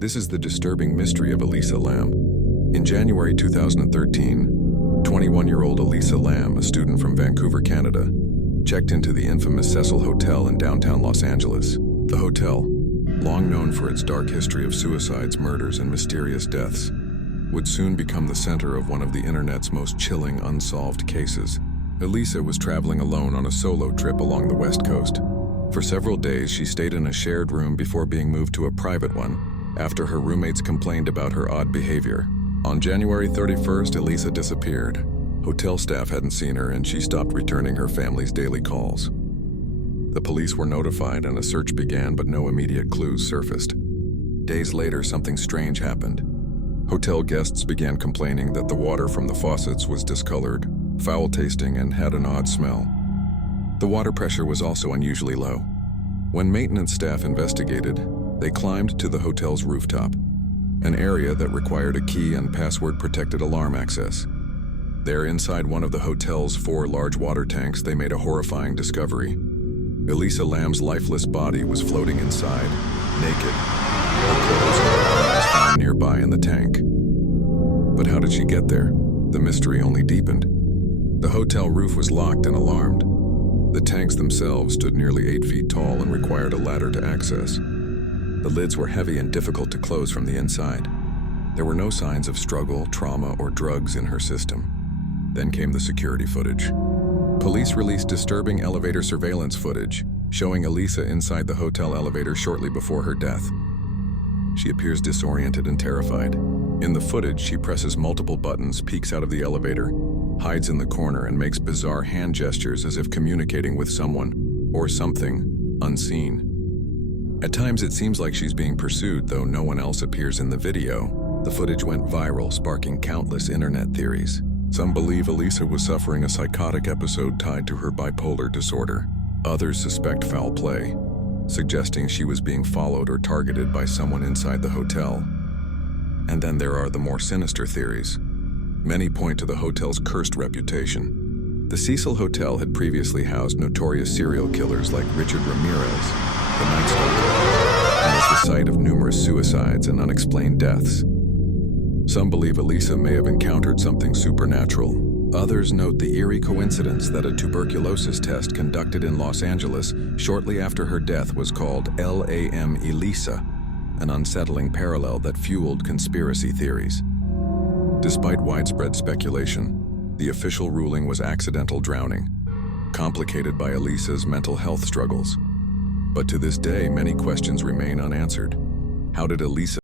This is the disturbing mystery of Elisa Lam. In January 2013, 21-year-old Elisa Lam, a student from Vancouver, Canada, checked into the infamous Cecil Hotel in downtown Los Angeles. The hotel, long known for its dark history of suicides, murders, and mysterious deaths, would soon become the center of one of the internet's most chilling unsolved cases. Elisa was traveling alone on a solo trip along the West Coast. For several days, she stayed in a shared room before being moved to a private one after her roommates complained about her odd behavior. On January 31st, Elisa disappeared. Hotel staff hadn't seen her, and she stopped returning her family's daily calls. The police were notified and a search began, but no immediate clues surfaced. Days later, something strange happened. Hotel guests began complaining that the water from the faucets was discolored, foul-tasting, and had an odd smell. The water pressure was also unusually low. When maintenance staff investigated, they climbed to the hotel's rooftop, an area that required a key and password-protected alarm access. There, inside one of the hotel's 4 large water tanks, they made a horrifying discovery. Elisa Lam's lifeless body was floating inside, naked. Her clothes was found nearby in the tank. But how did she get there? The mystery only deepened. The hotel roof was locked and alarmed. The tanks themselves stood nearly 8 feet tall and required a ladder to access. The lids were heavy and difficult to close from the inside. There were no signs of struggle, trauma, or drugs in her system. Then came the security footage. Police released disturbing elevator surveillance footage, showing Elisa inside the hotel elevator shortly before her death. She appears disoriented and terrified. In the footage, she presses multiple buttons, peeks out of the elevator, hides in the corner, and makes bizarre hand gestures as if communicating with someone or something unseen. At times, it seems like she's being pursued, though no one else appears in the video. The footage went viral, sparking countless internet theories. Some believe Elisa was suffering a psychotic episode tied to her bipolar disorder. Others suspect foul play, suggesting she was being followed or targeted by someone inside the hotel. And then there are the more sinister theories. Many point to the hotel's cursed reputation. The Cecil Hotel had previously housed notorious serial killers like Richard Ramirez, the Night Stalker, and was the site of numerous suicides and unexplained deaths. Some believe Elisa may have encountered something supernatural. Others note the eerie coincidence that a tuberculosis test conducted in Los Angeles shortly after her death was called LAM Elisa, an unsettling parallel that fueled conspiracy theories. Despite widespread speculation, the official ruling was accidental drowning, complicated by Elisa's mental health struggles. But to this day, many questions remain unanswered. How did Elisa